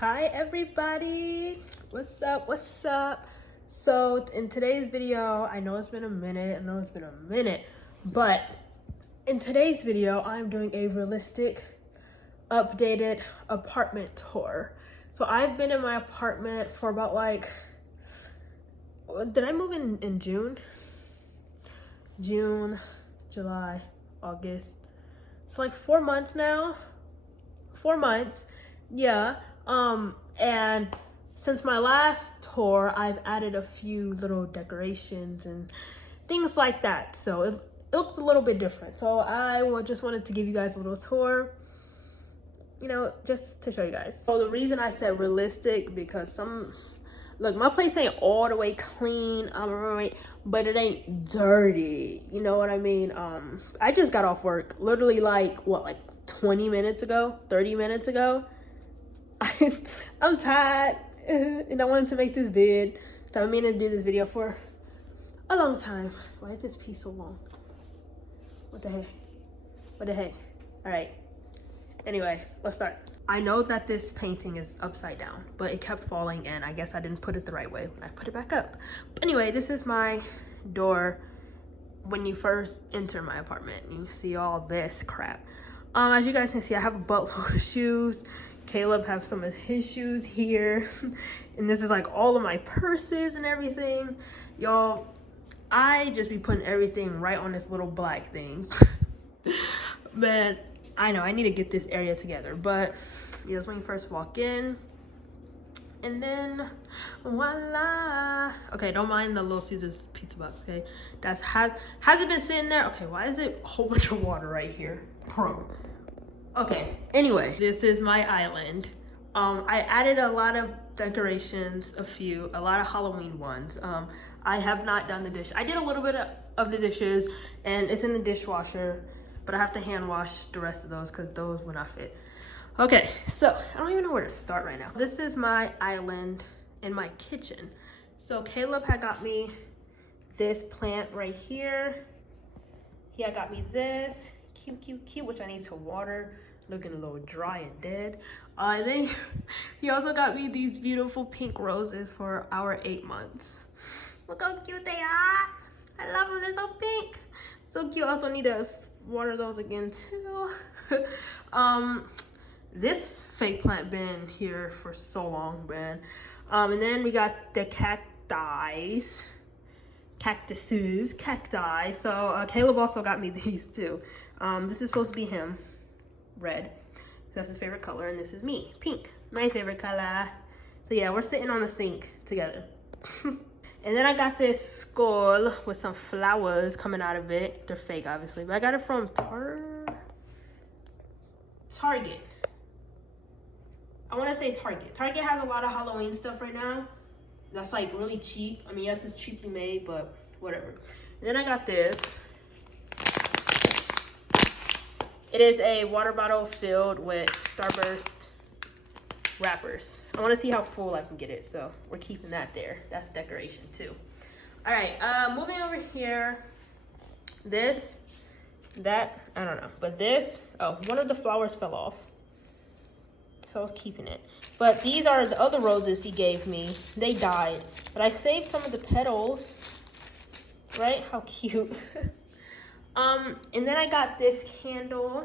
Hi everybody, what's up? So in today's video, I know it's been a minute, but in today's video I'm doing a realistic updated apartment tour. So I've been in my apartment for about did I move in June, July, August, so like 4 months now. 4 months, yeah. And since my last tour, I've added a few little decorations and things like that. So it looks a little bit different. So just wanted to give you guys a little tour, just to show you guys. So the reason I said realistic, because look, my place ain't all the way clean, right, but it ain't dirty. You know what I mean? I just got off work, literally like 20 minutes ago, 30 minutes ago. I'm tired and I wanted to make this vid. So I'm meaning to do this video for a long time. Why is this piece so long? What the heck? All right. Anyway, let's start. I know that this painting is upside down, but it kept falling and I guess I didn't put it the right way when I put it back up. But anyway, this is my door when you first enter my apartment. You see all this crap. As you guys can see, I have a buttload of shoes. Caleb have some of his shoes here. And this is like all of my purses and everything. Y'all, I just be putting everything right on this little black thing. Man, I know I need to get this area together, but that's when you first walk in. And then voila. Okay, don't mind the Little Caesars pizza box, okay? Has it been sitting there? Okay, why is it a whole bunch of water right here? Bro. Okay, anyway, this is my island. I added a lot of decorations, a lot of Halloween ones. I have not done the dish. I did a little bit of the dishes and it's in the dishwasher, but I have to hand wash the rest of those because those will not fit. Okay, so I don't even know where to start right now. This is my island in my kitchen. So Caleb had got me this plant right here. He had got me this. Cute, which I need to water, looking a little dry and dead. And then he also got me these beautiful pink roses for our 8 months. Look how cute they are. I love them, they're so pink. So cute. I also need to water those again too. This fake plant been here for so long, man. And then we got the cacti. So Caleb also got me these too. This is supposed to be him, red. That's his favorite color, and this is me, pink, my favorite color. So yeah, we're sitting on the sink together. And then I got this skull with some flowers coming out of it. They're fake, obviously, but I got it from Target. I want to say Target. Target has a lot of Halloween stuff right now. That's like really cheap. I mean, yes, it's cheaply made, but whatever. And then I got this. It is a water bottle filled with Starburst wrappers. I want to see how full I can get it, so we're keeping that there. That's decoration too. All right, moving over here. I don't know, but one of the flowers fell off, so I was keeping it. But these are the other roses he gave me. They died, but I saved some of the petals. Right? How cute. And then I got this candle.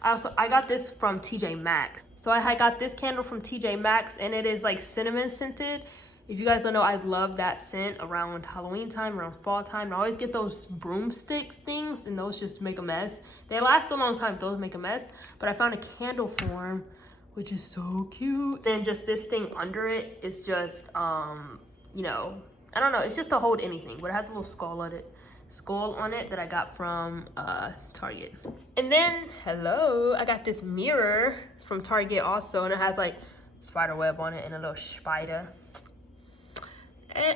I got this from TJ Maxx. So I got this candle from TJ Maxx, and it is like cinnamon scented. If you guys don't know, I love that scent around Halloween time, around fall time. I always get those broomsticks things, and those just make a mess. They last a long time, those make a mess. But I found a candle form, which is so cute. And just this thing under it is just, I don't know, it's just to hold anything, but it has a little skull on it that I got from Target. And then, I got this mirror from Target also, and it has like spider web on it and a little spider. Oh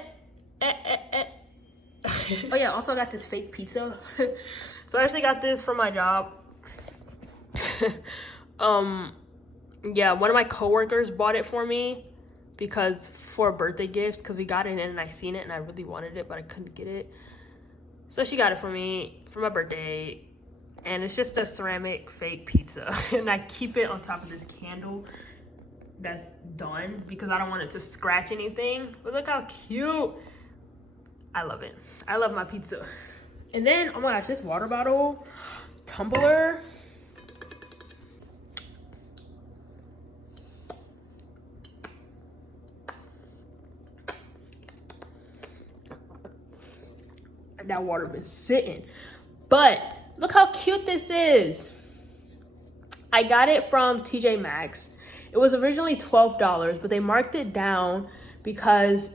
yeah, also got this fake pizza. So I actually got this from my job. Yeah, one of my coworkers bought it for me for a birthday gift, because we got it and I seen it and I really wanted it, but I couldn't get it. So she got it for me for my birthday, and it's just a ceramic fake pizza. And I keep it on top of this candle that's done because I don't want it to scratch anything. But look how cute. I love it. I love my pizza. And then, oh my gosh, this water bottle tumbler. That water been sitting. But look how cute this is. I got it from TJ Maxx. It was originally $12, but they marked it down because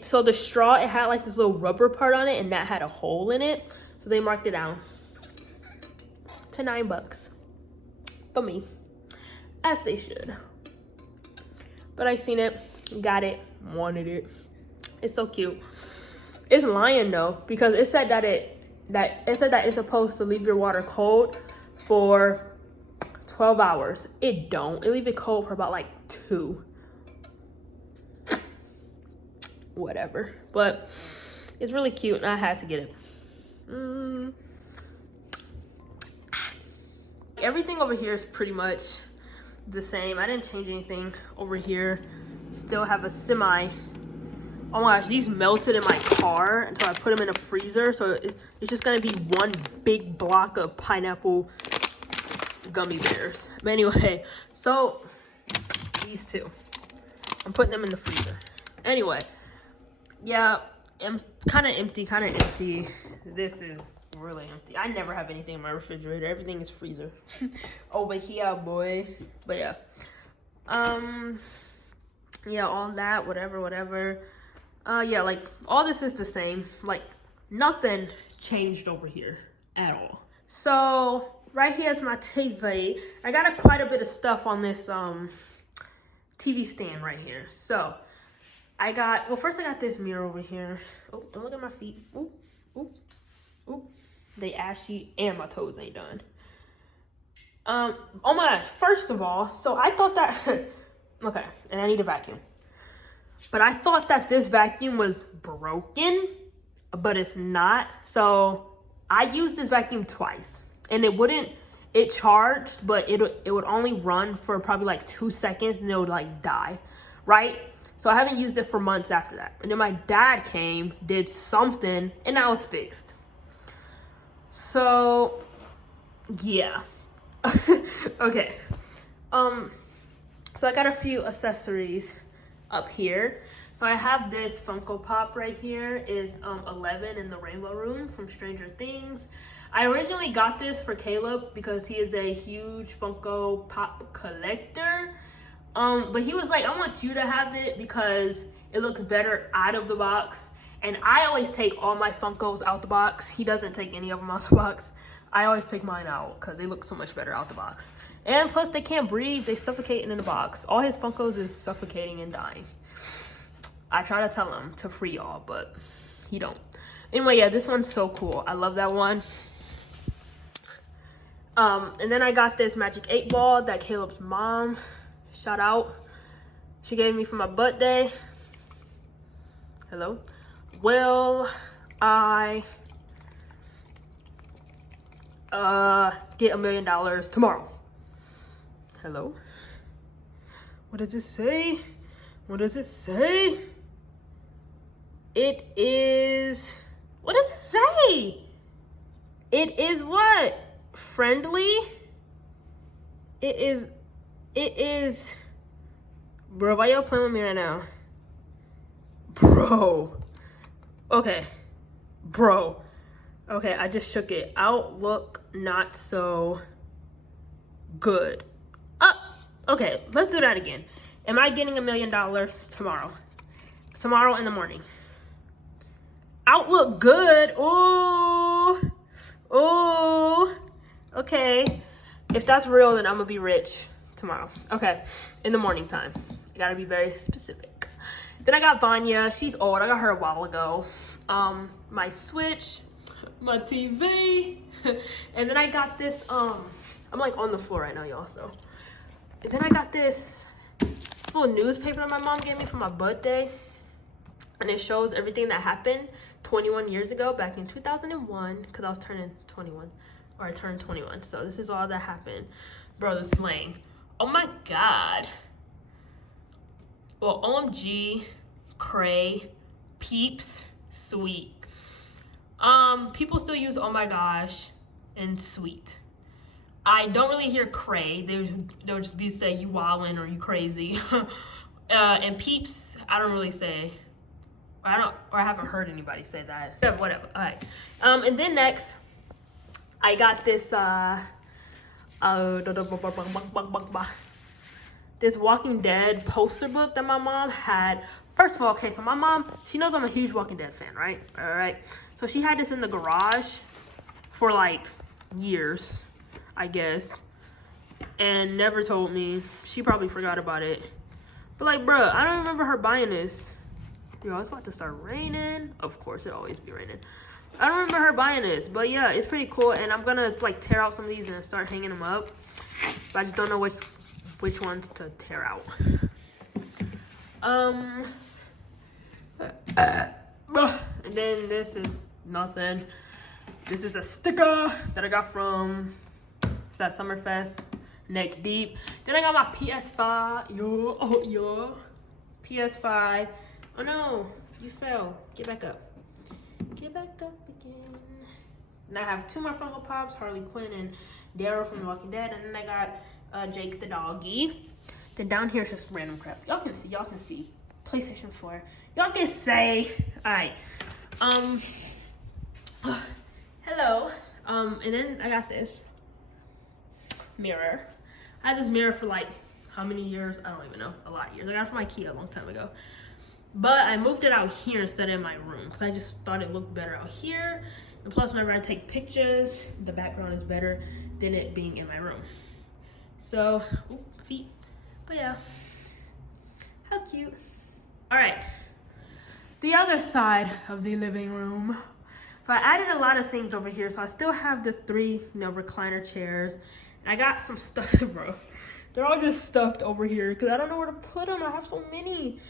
so the straw, it had like this little rubber part on it, and that had a hole in it. So they marked it down to $9 for me, as they should. But I seen it, got it, wanted it. It's so cute. It's lying though, because it said that it's supposed to leave your water cold for 12 hours. It don't. It leave it cold for about like 2. Whatever. But it's really cute and I had to get it. Everything over here is pretty much the same. I didn't change anything over here. Still have a semi. Oh my gosh, these melted in my car until I put them in a freezer. So it's just gonna be one big block of pineapple gummy bears. But anyway, so these two, I'm putting them in the freezer. Anyway, yeah, I'm kind of empty. This is really empty. I never have anything in my refrigerator. Everything is freezer. Over here, boy. But yeah, yeah, all that, whatever. Yeah, like all this is the same. Like nothing changed over here at all. So right here is my TV. I got quite a bit of stuff on this TV stand right here. So first I got this mirror over here. Oh, don't look at my feet. Ooh. They ashy and my toes ain't done. Oh my gosh, first of all, so I thought that, okay, and I need a vacuum. But I thought that this vacuum was broken, but it's not. So I used this vacuum twice and it charged, but it would only run for probably like 2 seconds and it would like die, right? So I haven't used it for months after that. And then my dad came, did something, and that was fixed. So yeah. Okay. So I got a few accessories up here. So I have this Funko Pop right here. Is 11 in the Rainbow Room from Stranger Things. I originally got this for Caleb because he is a huge Funko Pop collector. But he was like, I want you to have it because it looks better out of the box. And I always take all my Funkos out the box. He doesn't take any of them out the box. I always take mine out because they look so much better out the box. And plus they can't breathe, they suffocating in the box. All his Funkos is suffocating and dying. I try to tell him to free y'all, but he don't. Anyway, yeah, this one's so cool. I love that one. And then I got this Magic 8 ball that Caleb's mom, shout out, she gave me for my birthday. Hello. Will I get $1 million tomorrow? Hello? What does it say? What does it say? It is, what does it say? It is what? Friendly? It is, bro, why y'all playing with me right now? Bro. Okay. Bro. Okay, I just shook it. Outlook not so good. Okay, let's do that again. Am I getting $1 million tomorrow? Tomorrow in the morning. Outlook good. Oh. Okay. If that's real, then I'm gonna be rich tomorrow. Okay, in the morning time. I gotta be very specific. Then I got Vanya. She's old. I got her a while ago. My Switch, my TV, and then I got this. I'm like on the floor right now, y'all. So, and then I got this little newspaper that my mom gave me for my birthday, and it shows everything that happened 21 years ago, back in 2001, because I was turning 21, or I turned 21. So this is all that happened, bro. The slang. Oh my God. Well, OMG, cray, peeps, sweet. People still use oh my gosh and sweet. I don't really hear cray. They'll just be say you wildin' or you crazy. And peeps, I don't really say. I haven't heard anybody say that. Whatever. All right. And then next, I got this this Walking Dead poster book that my mom had. First of all, okay, so my mom, she knows I'm a huge Walking Dead fan, right? All right. So she had this in the garage for like years, I guess, and never told me. She probably forgot about it. But like, bruh, I don't remember her buying this. Yo, it's about to start raining. Of course, it always be raining. I don't remember her buying this, but yeah, it's pretty cool. And I'm gonna like tear out some of these and start hanging them up. But I just don't know which ones to tear out. And then this is nothing. This is a sticker that I got from that Summerfest, Neck Deep. Then I got my PS5. Yo, PS5. Oh no, you fell. Get back up. Get back up again. And I have 2 more Funko Pops, Harley Quinn and Daryl from The Walking Dead. And then I got Jake the doggy. Then down here is just random crap. Y'all can see. PlayStation 4. Y'all can say. Alright. Hello. And then I got this mirror. I had this mirror for like how many years? I don't even know. A lot of years. I got it from IKEA a long time ago. But I moved it out here instead of in my room because I just thought it looked better out here. And plus, whenever I take pictures, the background is better than it being in my room. So, ooh, feet. But yeah, how cute. All right, the other side of the living room. So I added a lot of things over here. So I still have the 3, recliner chairs. And I got some stuff, bro. They're all just stuffed over here because I don't know where to put them. I have so many.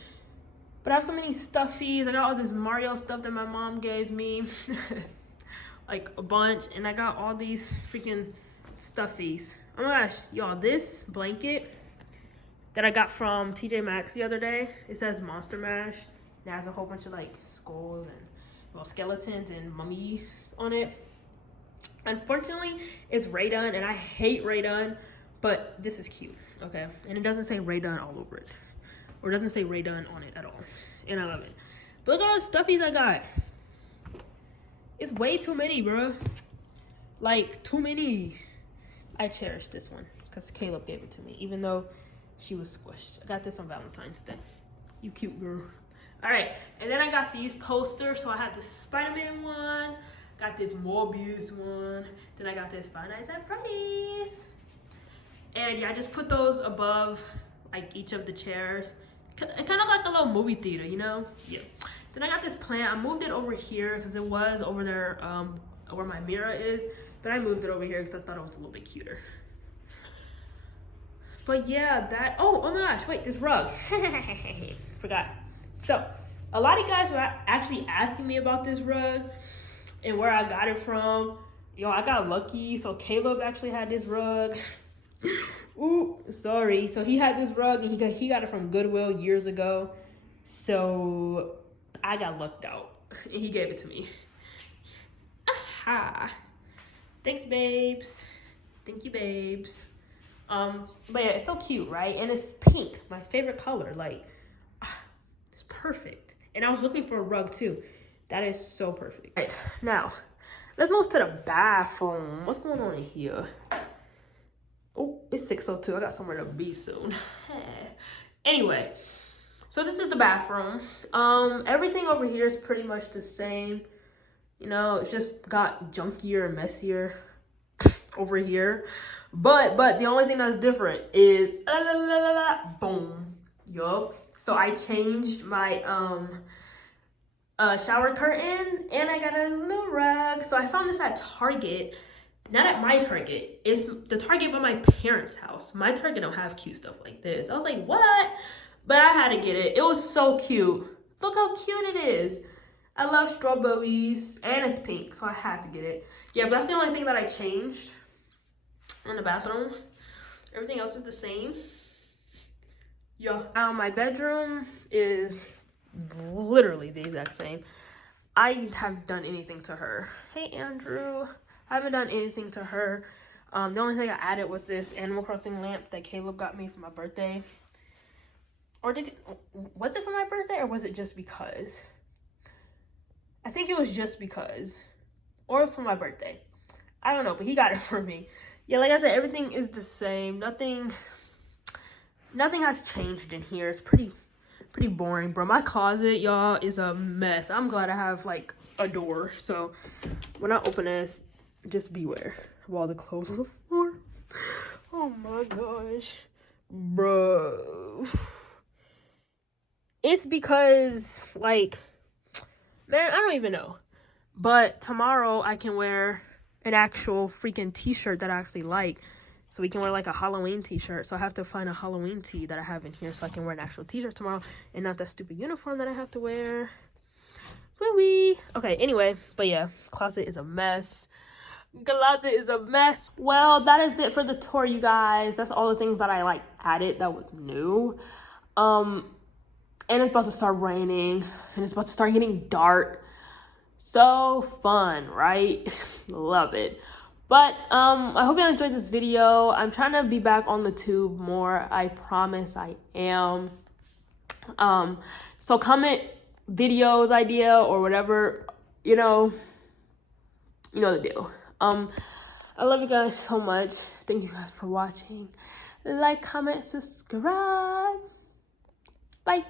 But I have so many stuffies. I got all this Mario stuff that my mom gave me. Like a bunch. And I got all these freaking stuffies. Oh my gosh, y'all, this blanket that I got from TJ Maxx the other day, it says Monster Mash. It has a whole bunch of like skulls and skeletons and mummies on it. Unfortunately, it's Ray Dunn, and I hate Ray Dunn, but this is cute, okay? And it doesn't say Ray Dunn all over it. Or it doesn't say Ray Dunn on it at all. And I love it. But look at all the stuffies I got. It's way too many, bro. Like, too many. I cherish this one because Caleb gave it to me, even though she was squished. I got this on Valentine's Day. You cute girl. All right, and then I got these posters. So I have this Spider-Man one, got this Morbius one, then I got this Five Nights at Freddy's. And yeah, I just put those above like each of the chairs. It kind of like a little movie theater, you know? Yeah. Then I got this plant. I moved it over here because it was over there where my mirror is. But I moved it over here because I thought it was a little bit cuter. But yeah, that... Oh my gosh. Wait, this rug. Forgot. So, a lot of you guys were actually asking me about this rug and where I got it from. Yo, I got lucky. So, Caleb actually had this rug. Ooh, sorry. So he had this rug and he got it from Goodwill years ago. So I got lucked out and he gave it to me. Aha. Thanks, babes. Thank you, babes. But yeah, it's so cute, right? And it's pink, my favorite color. Like, it's perfect. And I was looking for a rug too. That is so perfect. All right, now let's move to the bathroom. What's going on in here? Oh, it's 6:02. I got somewhere to be soon. Anyway, so this is the bathroom. Everything over here is pretty much the same. You know, it's just got junkier and messier over here. But the only thing that's different is boom. Yup. So I changed my shower curtain and I got a little rug. So I found this at Target. Not at my Target. It's the Target by my parents' house. My Target don't have cute stuff like this. I was like, what? But I had to get it. It was so cute. Look how cute it is. I love strawberries. And it's pink, so I had to get it. Yeah, but that's the only thing that I changed in the bathroom. Everything else is the same. Yeah. My bedroom is literally the exact same. I haven't done anything to her. Hey, Andrew. I haven't done anything to her. The only thing I added was this Animal Crossing lamp that Caleb got me for my birthday. Or was it for my birthday or was it just because? I think it was just because. Or for my birthday. I don't know, but he got it for me. Yeah, like I said, everything is the same. Nothing has changed in here. It's pretty boring, bro. My closet, y'all, is a mess. I'm glad I have like a door. So when I open this, just beware of all the clothes on the floor. Oh my gosh. Bro. It's because, like, man, I don't even know. But tomorrow I can wear an actual freaking t-shirt that I actually like. So we can wear like a Halloween t-shirt. So I have to find a Halloween tee that I have in here so I can wear an actual t-shirt tomorrow and not that stupid uniform that I have to wear. Wee-wee. Okay, anyway, but yeah, closet is a mess. Closet is a mess. Well, that is it for the tour, you guys. That's all the things that I like added that was new. And it's about to start raining and it's about to start getting dark. So fun, right? Love it. But I hope you enjoyed this video. I'm trying to be back on the tube more. I promise I am. So comment videos idea or whatever, you know the deal. I love you guys so much. Thank you guys for watching. Like, comment, subscribe. Bye.